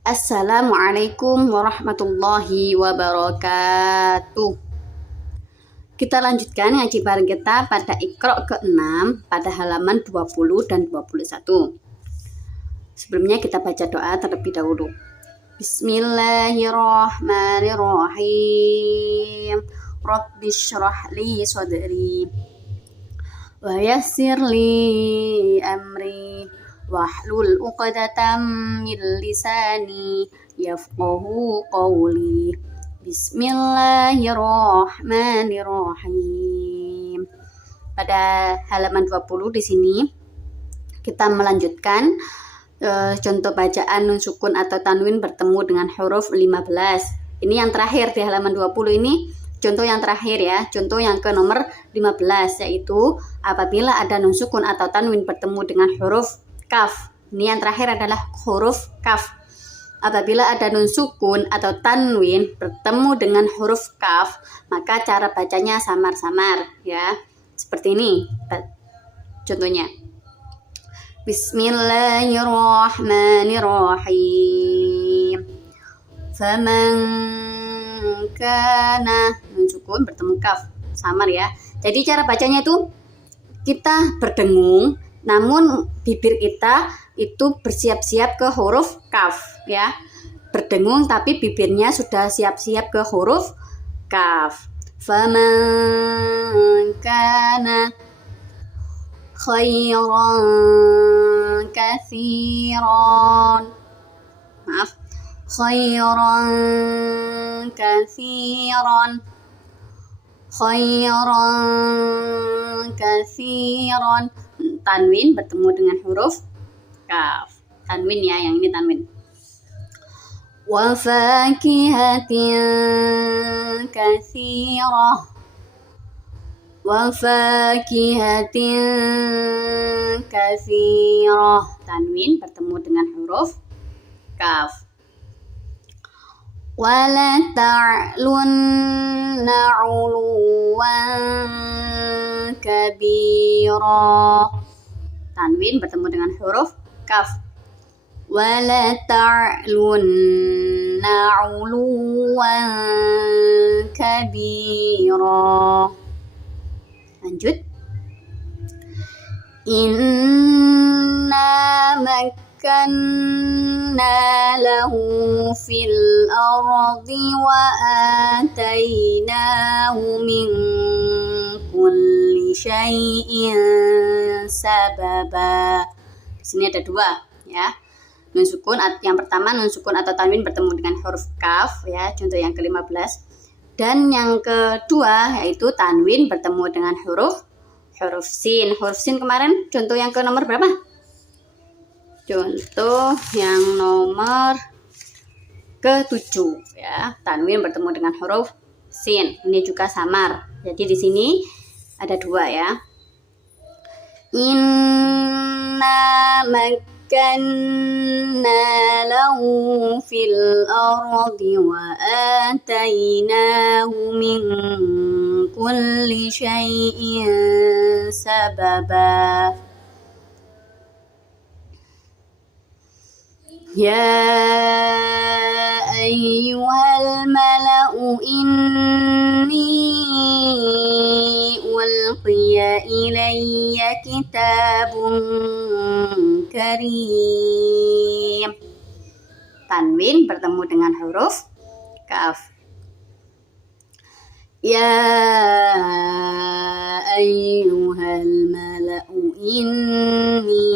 Assalamualaikum warahmatullahi wabarakatuh. Kita lanjutkan ngaji bareng kita pada Iqra ke-6 pada halaman 20 dan 21. Sebelumnya kita baca doa terlebih dahulu. Bismillahirrahmanirrahim. Rabbishrah li sadri wa yassir li amri wahlul 'uqdatam min lisani yafqahu qawli. Bismillahirrahmanirrahim. Pada halaman 20 di sini kita melanjutkan contoh bacaan nun sukun atau tanwin bertemu dengan huruf 15. Ini yang terakhir di halaman 20 ini. Contoh yang terakhir ya, contoh yang ke nomor 15, yaitu apabila ada nun sukun atau tanwin bertemu dengan huruf kaf. Ini yang terakhir adalah huruf kaf. Apabila ada nun sukun atau tanwin bertemu dengan huruf kaf, maka cara bacanya samar-samar ya. Seperti ini contohnya. Bismillahirrahmanirrahim. Faman kana, nun sukun bertemu kaf, samar ya. Jadi cara bacanya itu kita berdengung, namun bibir kita itu bersiap-siap ke huruf kaf ya. Berdengung tapi bibirnya sudah siap-siap ke huruf kaf. Faman kana khairan katsiran. Maaf. Khairan katsiran. Khairan katsiran. Tanwin bertemu dengan huruf kaf. Tanwin ya, yang ini tanwin. Wa fakihatin katsirah. Wa fakihatin katsirah. Tanwin bertemu dengan huruf kaf. Wala ta'lunna 'uluwan kabira. Tanwin bertemu dengan huruf kaf. Wala ta'lunna 'uluwan kabira. Lanjut. Inna makkanna lahu fil ardi wa atainahu min kulli syai'in sababa. Di sini ada dua ya. Nun sukun, yang pertama nun sukun atau tanwin bertemu dengan huruf kaf ya, contoh yang ke-15. Dan yang kedua yaitu tanwin bertemu dengan huruf sin. Huruf sin kemarin contoh yang ke nomor berapa? Contoh yang nomor ke-7 ya. Tanwin bertemu dengan huruf sin. Ini juga samar. Jadi di sini ada dua ya. Inna makkanna lahu fil ardi wa atainahu min kulli syai'in sababa. Ya ayyuhal mala'u inni ulqiya ilayya kitabun karim. Tanwin bertemu dengan huruf kaf. Ya ayyuhal mala'u inni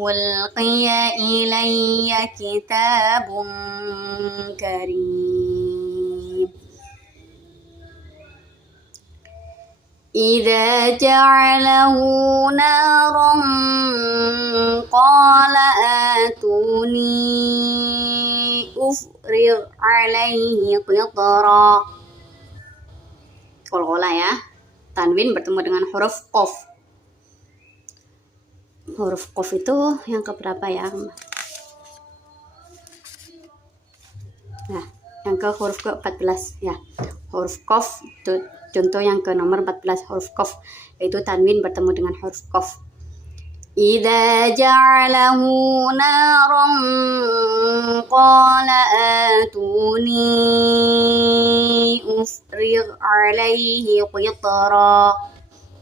ulqiya ilayya kitabun karim. Idza ja'alahu naran qala atuni ufrir alaihi qitra. Qala ya. Tanwin bertemu dengan huruf qaf. Huruf qaf itu yang keberapa ya? Nah, yang ke huruf ke-14 ya. Huruf qaf contoh yang ke nomor 14, huruf qaf, yaitu tanwin bertemu dengan huruf qaf. إذا جعله نارا قال آتوني أفرغ عليه قطرا.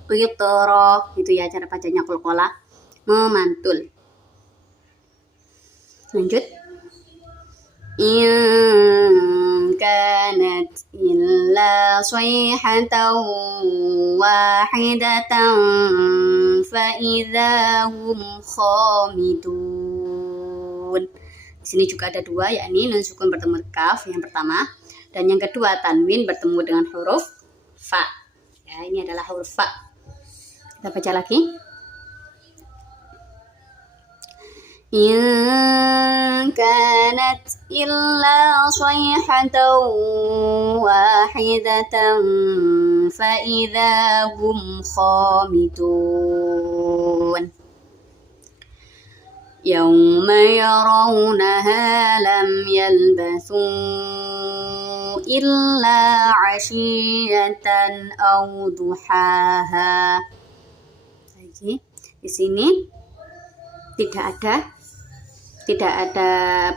Itu ya cara bacanya qalqalah, memantul. Lanjut. In kanat illa sayhatan wahidatan fa idahum khamidun. Di sini juga ada dua, yakni nun sukun bertemu kaf yang pertama, dan yang kedua tanwin bertemu dengan huruf fa. Ya, ini adalah huruf fa. Kita baca lagi. In kanat illa sayhatan wahidatan fa idahum khamidun. Yawma yarawnaha lam yalbathu illa 'ashiyatan aw duhaha. Di sini tidak ada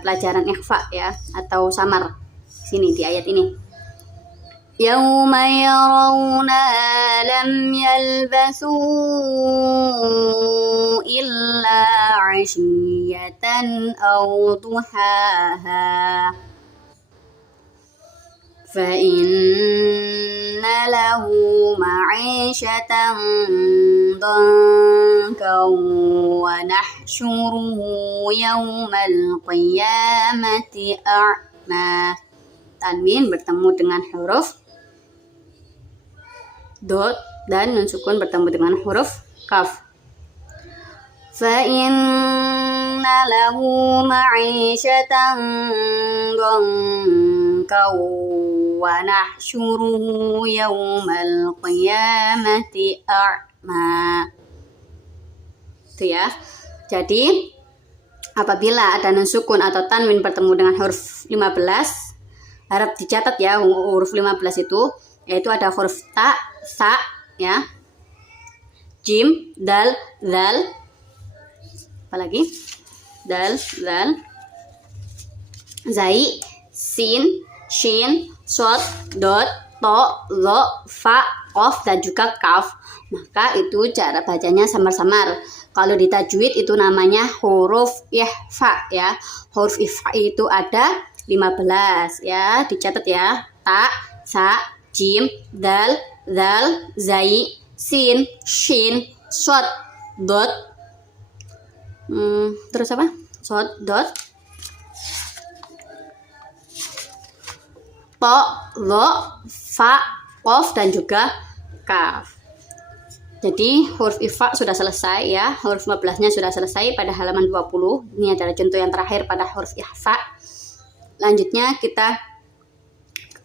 pelajaran ikhfa ya, atau samar sini di ayat ini. Yauma yarawna lam yalbasu illa 'ashiyatan aw duhaha. Fa inna lahu ma'ishatan dankan wa nahsyuruhu yawmal qiyamati a'ma. Tanwin bertemu dengan huruf dot dan nun sukun bertemu dengan huruf kaf. Fa inna lahu ma'ishatan dankan wa nahsyuruhu yawmal qiyamati a'ma. Itu ya. Jadi apabila ada nun sukun atau tanwin bertemu dengan huruf 15, harap dicatat ya, huruf 15 itu yaitu ada huruf ta, sa ya, jim, dal, zal, apalagi dal, zal, zai, sin, shin, shod, dot, to, lo, fa, qaf, dan juga kaf. Maka itu cara bacanya samar-samar. Kalau di tajwid itu namanya huruf ihfa ya. Huruf ihfa itu ada 15 ya, dicatat ya. Ta, sa, jim, dal, zal, zai, sin, shin, shod, dot. Terus apa? Shod, dot, to, lo, fa, qaf, dan juga kaf. Jadi huruf ikhfa sudah selesai ya, huruf 15-nya sudah selesai pada halaman 20. Ini adalah contoh yang terakhir pada huruf ikhfa. Lanjutnya kita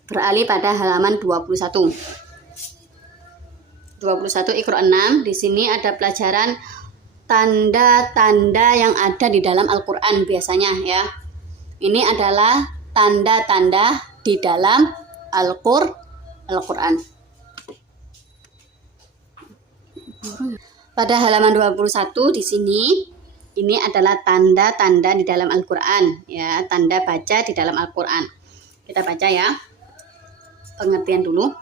beralih pada halaman 21. 21 Iqra 6. Di sini ada pelajaran tanda-tanda yang ada di dalam Al-Qur'an biasanya ya. Ini adalah tanda-tanda di dalam Al-Qur'an. Pada halaman 21 di sini ini adalah tanda-tanda di dalam Al-Qur'an ya, tanda baca di dalam Al-Qur'an. Kita baca ya. Pengertian dulu.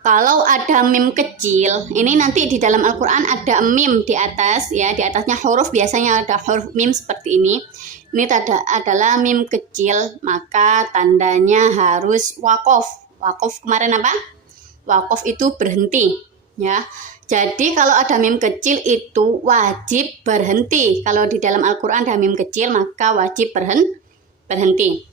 Kalau ada mim kecil, ini nanti di dalam Al-Qur'an ada mim di atas ya, di atasnya huruf biasanya ada huruf mim seperti ini. Ini adalah mim kecil, maka tandanya harus waqaf. Waqaf kemarin apa? Waqaf itu berhenti ya. Jadi kalau ada mim kecil itu wajib berhenti. Kalau di dalam Al-Qur'an ada mim kecil maka wajib berhenti.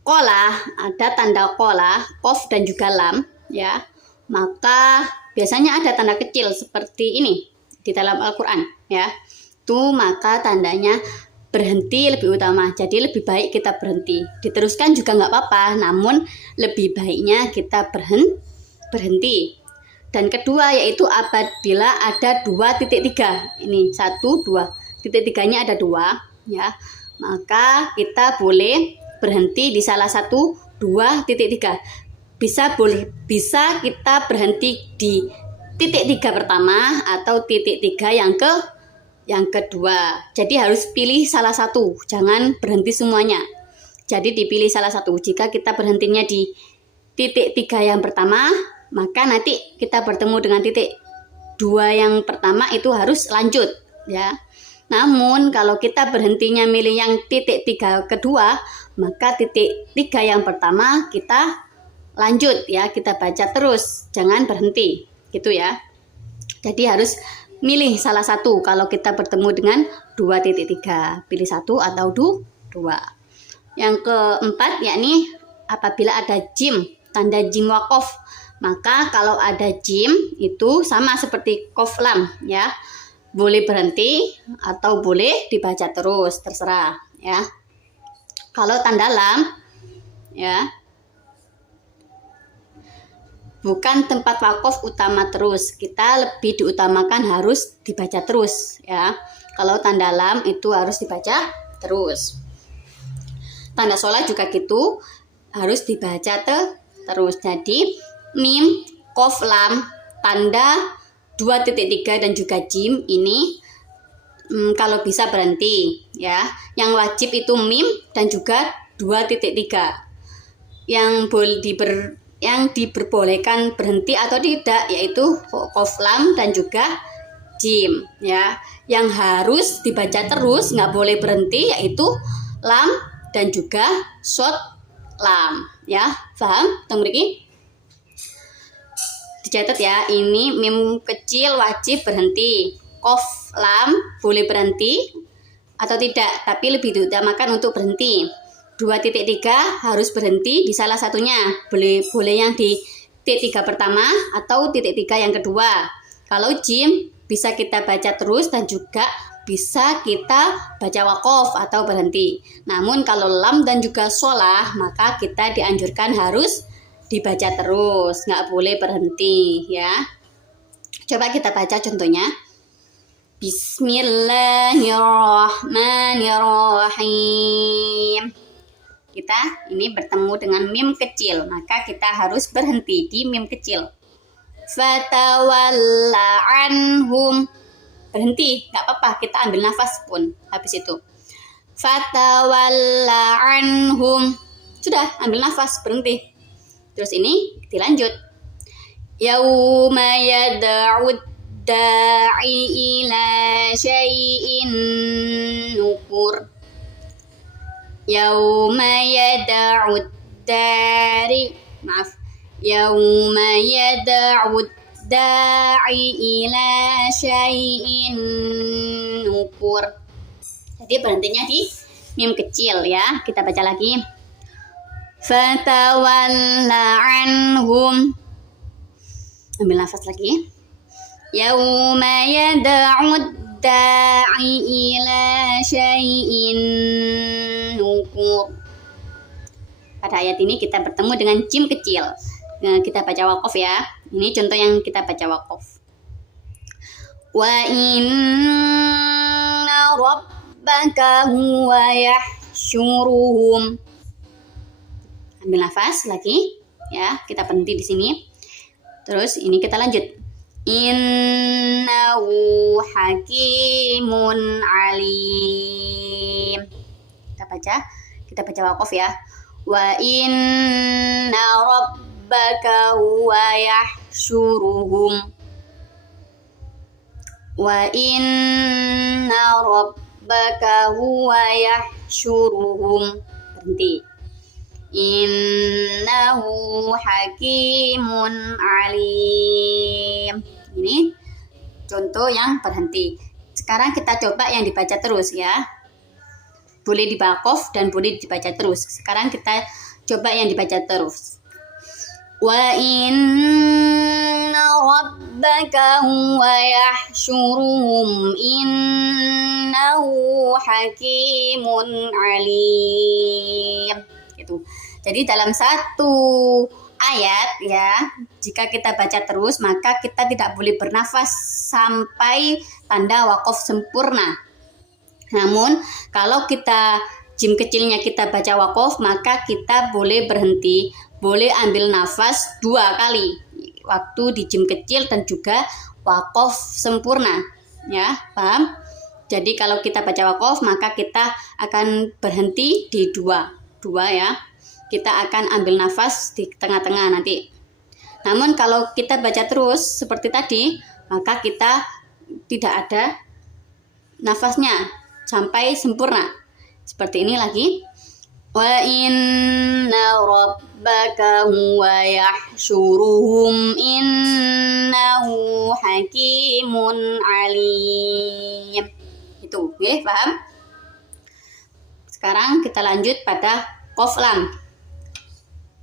Qolah, ada tanda qolah, qaf dan juga lam ya. Maka biasanya ada tanda kecil seperti ini di dalam Al-Qur'an ya. Itu maka tandanya berhenti lebih utama. Jadi lebih baik kita berhenti. Diteruskan juga nggak apa-apa, namun lebih baiknya kita berhenti. Dan kedua yaitu apabila ada 2.3. Ini 1, 2. Titik tiganya ada 2 ya. Maka kita boleh berhenti di salah satu 2.3. Bisa kita berhenti di titik 3 pertama atau titik 3 yang kedua. Jadi harus pilih salah satu, jangan berhenti semuanya. Jadi dipilih salah satu. Jika kita berhentinya di titik 3 yang pertama, maka nanti kita bertemu dengan titik 2 yang pertama itu harus lanjut ya. Namun kalau kita berhentinya milih yang titik 3 kedua, maka titik 3 yang pertama kita lanjut ya, kita baca terus, jangan berhenti gitu ya. Jadi harus milih salah satu kalau kita bertemu dengan 2 titik 3, pilih satu atau 2. Yang keempat yakni apabila ada jim, tanda jim wakof, maka kalau ada jim itu sama seperti kof lam ya. Boleh berhenti atau boleh dibaca terus, terserah ya. Kalau tanda lam ya, bukan tempat wakaf utama terus, kita lebih diutamakan harus dibaca terus ya. Kalau tanda lam itu harus dibaca terus. Tanda sholat juga gitu, harus dibaca terus. Jadi mim, kof lam, tanda 2.3 dan juga jim ini kalau bisa berhenti ya. Yang wajib itu mim dan juga 2.3. Yang diperbolehkan berhenti atau tidak yaitu kof lam dan juga jim ya. Yang harus dibaca terus, nggak boleh berhenti yaitu lam dan juga shot lam ya. Paham teng mriki? Dicatat ya, ini mim kecil wajib berhenti, kof lam boleh berhenti atau tidak, tapi lebih diutamakan untuk berhenti. 2.3 harus berhenti di salah satunya, boleh yang di titik 3 pertama atau titik 3 yang kedua. Kalau jim bisa kita baca terus dan juga bisa kita baca wakof atau berhenti. Namun kalau lam dan juga sholah, maka kita dianjurkan harus dibaca terus, nggak boleh berhenti ya. Coba kita baca contohnya. Bismillahirrahmanirrahim. Kita ini bertemu dengan mim kecil, maka kita harus berhenti di mim kecil. Fatawalla anhum. Berhenti, nggak apa-apa, kita ambil nafas pun habis itu. Fatawalla anhum. Sudah, ambil nafas, berhenti. Terus ini dilanjut. Yauma yad'ud da'i ila syai'in nukur. Yauma yad'ud dari Yauma yad'ud da'i ila syai'in nukur. Jadi berhentinya di mim kecil ya. Kita baca lagi. Fatawalla anhum. Ambil nafas lagi. Yauma yad'ud da'i ila syai'in nukur. Pada ayat ini kita bertemu dengan jim kecil. Nah, kita baca wakof ya. Ini contoh yang kita baca wakof. Wa inna rabbaka huwa yahsyuruhum. Ambil nafas lagi ya, kita berhenti di sini. Terus ini kita lanjut. Innahu hakimun alim. Kita baca wakof ya. Wa inna rabbaka huwa yahsyuruhum. Wa inna rabbaka huwa yahsyuruhum. Berhenti. Innahu hakimun alim. Ini contoh yang berhenti. Sekarang kita coba yang dibaca terus ya. Boleh dibakof dan boleh dibaca terus. Sekarang kita coba yang dibaca terus. Wa inna rabbaka huwa yahsyuruhum innahu hakimun alim. Gitu. Jadi dalam satu ayat ya, jika kita baca terus maka kita tidak boleh bernafas sampai tanda wakof sempurna. Namun kalau kita jim kecilnya kita baca wakof, maka kita boleh berhenti, boleh ambil nafas 2 kali. waktu di jim kecil dan juga waqaf sempurna. Ya, paham? Jadi kalau kita baca waqaf maka kita akan berhenti di dua ya. Kita akan ambil nafas di tengah-tengah nanti. Namun kalau kita baca terus seperti tadi, maka kita tidak ada nafasnya sampai sempurna. Seperti ini lagi. Wa inna rabbaka huwa yahsyuruhum innahu hakimun alim. Itu, oke, paham? Sekarang kita lanjut pada qaf lam.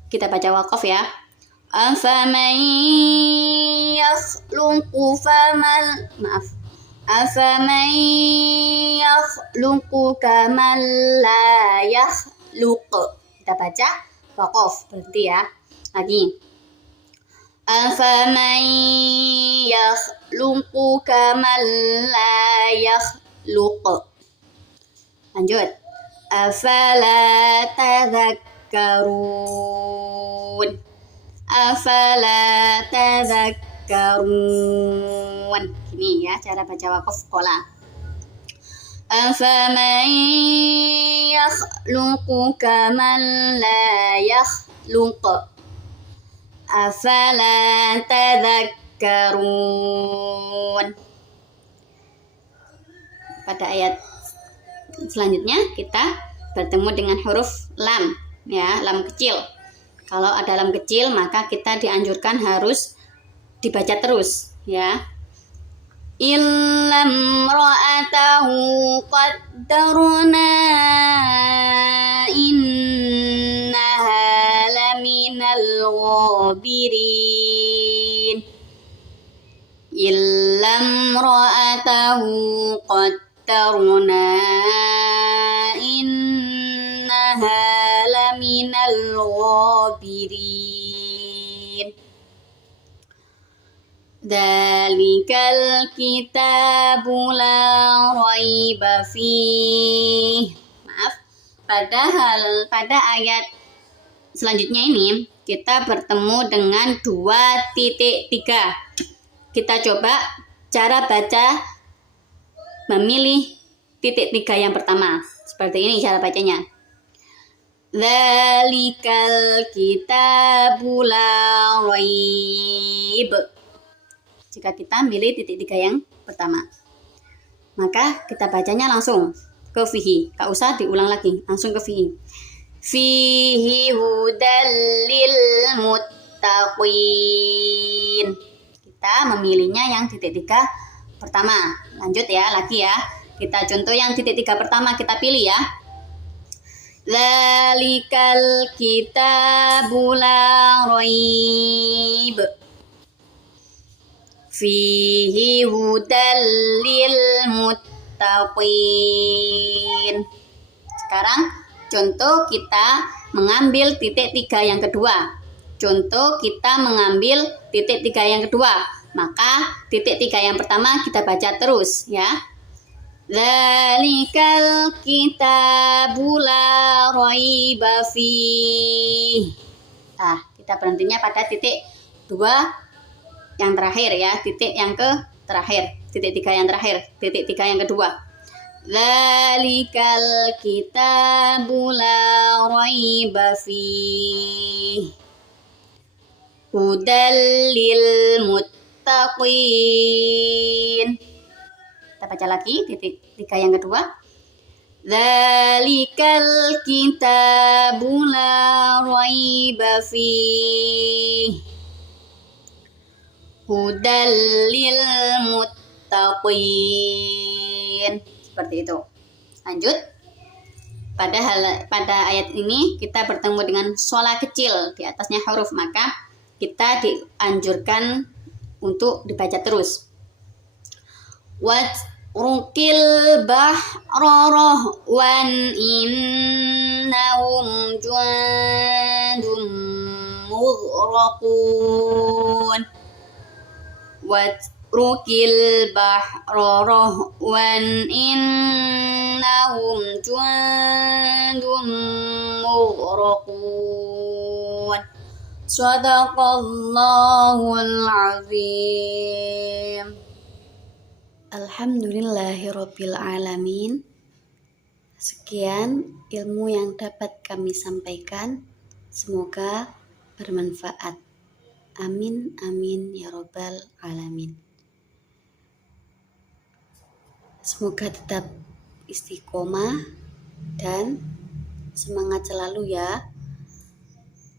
Kita baca waqaf ya. Afaman yakhluqu Afaman yakhluqu kaman la yakhluq. Kita baca waqaf, berhenti ya. Lagi. Afaman yakhluqu kaman la yakhluq. Lanjut. Afala tadhakkarun. Afala tadhakkarun. Ini ya cara baca waqaf qola. Afaman yakhluqu kaman la yakhluq. Afala tadhakkarun. Pada ayat selanjutnya kita bertemu dengan huruf lam ya, lam kecil. Kalau ada lam kecil maka kita dianjurkan harus dibaca terus ya. Illam ra'atahu qaddarna innaha laminal ghabirin. Illam ra'atahu qaddarna innaha laminal ghabirin. Dzalikal kitabu la raiba fih. Maaf, pada ayat selanjutnya ini kita bertemu dengan 2.3. Kita coba cara baca memilih titik 3 yang pertama. Seperti ini cara bacanya. Dzalikal kitabu la raib. Jika kita milih titik 3 yang pertama, maka kita bacanya langsung ke fihi. Gak usah diulang lagi, langsung ke fihi. Fihi hudal lil muttaqin. Kita memilihnya yang titik 3 pertama. Lanjut ya, lagi ya. Kita contoh yang titik 3 pertama kita pilih ya. Dzalikal kitabu la raib fihi hudal lil muttaqin. Sekarang contoh kita mengambil titik 3 yang kedua. Contoh kita mengambil titik 3 yang kedua. Maka titik 3 yang pertama kita baca terus ya. Dzalikal kitabu la raiba fih. Nah, kita berhentinya pada titik 2 yang terakhir ya, titik yang terakhir, titik 3 yang terakhir, titik 3 yang kedua. Dzalikal kitabu la raiba fih hudal lil muttaqin. Kita baca lagi titik 3 yang kedua. Dzalikal kitabu la raiba fih hudal lil muttaqin. Seperti itu. Lanjut. Pada ayat ini kita bertemu dengan sholat kecil di atasnya huruf, maka kita dianjurkan untuk dibaca terus. Watrukil bahra rahwan innahum jundum mughraqun. Watrukil bahra rahwan innahum jundum mughraqun. Sadaqallahul azim. Alhamdulillahirabbil alamin. Sekian ilmu yang dapat kami sampaikan. Semoga bermanfaat. Amin amin ya rabbal alamin. Semoga tetap istiqomah dan semangat selalu ya.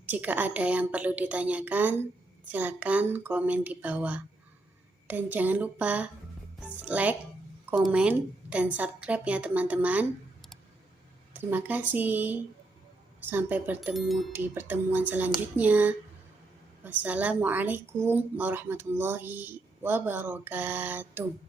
Jika ada yang perlu ditanyakan, silakan komen di bawah. Dan jangan lupa like, komen, dan subscribe ya teman-teman. Terima kasih. Sampai bertemu di pertemuan selanjutnya. Wassalamualaikum warahmatullahi wabarakatuh.